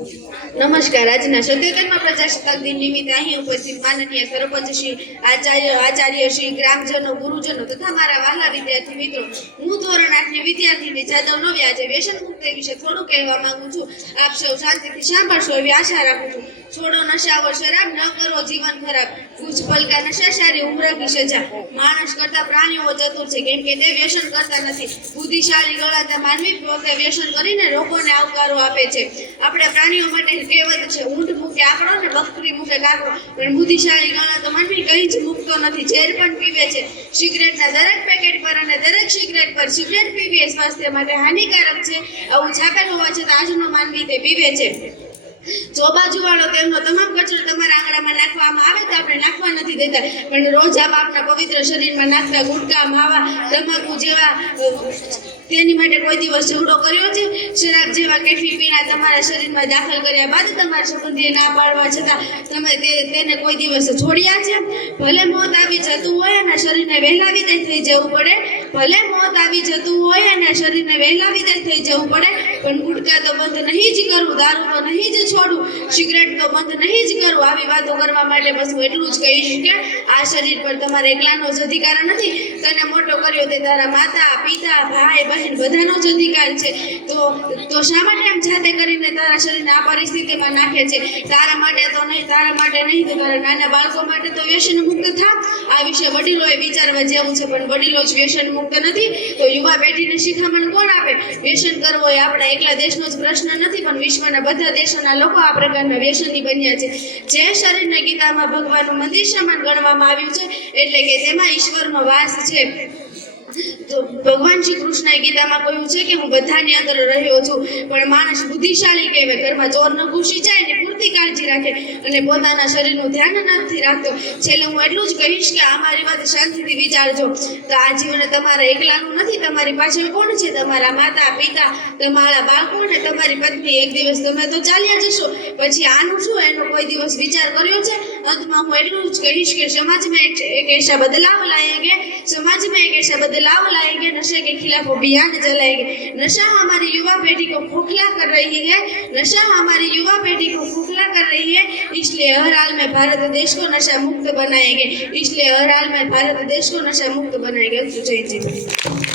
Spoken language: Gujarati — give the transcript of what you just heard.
નમસ્કાર. આજના સત્યોતેરમાં પ્રજાસત્તાક દિન નિમિત્તે અહીં ઉપસ્થિત માનનીય સરપંચ શ્રી આચાર્ય આચાર્ય શ્રી ગ્રામજનો, ગુરુજનો તથા મારા વહાલા વિદ્યાર્થી મિત્રો. હું ધોરણ આઠની વિદ્યાર્થીની જાદવ નવી આજે વ્યસન મુક્તિ વિશે થોડું કહેવા માંગુ છું. આપ સૌ શાંતિથી સાંભળશો એવી આશા રાખું છું. છોડો નશાઓ શરાબ ન કરો, જીવન ખરાબ. કુછ પલકા નશા, સારી ઉમ્ર કી સજા. માણસ કરતા પ્રાણીઓ ચતુર છે, કેમ કે તે વ્યસન કરતા નથી. બુદ્ધિશાળી ગણાતા માનવી પોતે વ્યસન કરીને લોકોને આવકારો આપે છે. આપણે પ્રાણીઓ માટે કહેવત છે, ઊંટ મૂકે આપણો ને બકરી મૂકે કાકડો. પણ બુદ્ધિશાળી ગણાતો માનવી કંઈ જ મૂકતો નથી, ઝેર પણ પીવે છે. સિગરેટના દરેક પેકેટ પર અને દરેક સિગરેટ પર સિગરેટ પીવી એ સ્વાસ્થ્ય માટે હાનિકારક છે. આવું છાપેલ હોવા છતાં આજનો માનવી તે પીવે છે. જો બાજુવાળો તેમનો તમામ કચરો તમારા આંગણામાં નાખવામાં આવે તો આપણે નાખવા નથી દેતા. પણ રોજ આપ આપણા પવિત્ર શરીરમાં નાખતા ગુટકા, માવા, તમાકુ જેવા તેની માટે કોઈ દિવસ ઝઘડો કર્યો છે? શરાબ જેવા કેફી પીણા તમારા શરીરમાં દાખલ કર્યા બાદ તમારા સંબંધીએ ના પાડવા છતાં તમે તે, તેને કોઈ દિવસ છોડ્યા છે? ભલે મોત આવી જતું હોય અને શરીરને વહેલા વિદાય થઈ જવું પડે ભલે મોત આવી જતું હોય અને શરીરને વહેલા વિદાય થઈ જવું પડે, પણ ગુટકા તો બંધ નહીં જ કરવું દારૂ તો નહીં જ છોડવું સિગરેટ તો બંધ નહીં જ કરવું આવી વાતો કરવા માટે બસ હું એટલું જ કહીશ કે આ શરીર પર તમારે એકલાનો જ અધિકાર નથી. તને મોટો કર્યો તે તારા માતા, પિતા, ભાઈ, બહેન બધાનો જ અધિકાર છે. તો તો શા માટે આમ જાતે કરીને તારા શરીરને આ પરિસ્થિતિમાં નાખે છે? તારા માટે તો નહીં, તારા માટે નહીં તો તારા નાના બાળકો માટે તો વ્યસન મુક્ત થા. આ વિશે વડીલોએ વિચારવા જેવું છે, પણ વડીલો જ વ્યસન મુક્ત નથી? તો યુવા પેઢીને શિખામણ કોણ આપે? વ્યસન કરવો એ આપણા એકલા દેશનો જ પ્રશ્ન નથી, પણ વિશ્વના બધા દેશોના લોકો આ પ્રકારના વ્યસની બન્યા છે. જે શરીરને ગીતામાં ભગવાનનું મંદિર સમાન ગણવામાં આવ્યું છે, એટલે કે તેમાં ઈશ્વરનો વાસ છે. ભગવાન શ્રી કૃષ્ણએ ગીતામાં કહ્યું છે કે હું બધાની અંદર રહ્યો છું, પણ માણસ બુદ્ધિશાળી કહેવાય, ઘરમાં ચોર ન ઘૂસી જાય ને પૂરતી કાળજી રાખે અને પોતાના શરીરનું ધ્યાન નથી રાખતો. છેલ્લે હું એટલું જ કહીશ કે આ વાત શાંતિથી વિચારજો. તો આ જીવન તમારા એકલાનું નથી, તમારી પાસે કોણ છે? તમારા માતા, પિતા, તમારા બાળકો ને તમારી પત્ની. એક દિવસ તમે તો ચાલ્યા જશો, પછી આનું શું? એનો કોઈ દિવસ વિચાર કર્યો છે? અંતમાં હું એટલું જ કહીશ કે સમાજમાં એક એસા બદલાવ લાયા કે સમાજમાં એક એસા બદલાવ बदलाव लाएँगे, नशे के खिलाफ अभियान चलाएँगे नशा हमारी युवा बेटी को खोखला कर रही है। नशा हमारी युवा बेटी को खोखला कर रही है। इसलिए हर हाल में भारत देश को नशा मुक्त बनाएँगे। इसलिए हर हाल में भारत देश को नशा मुक्त बनाएँगे। जय जी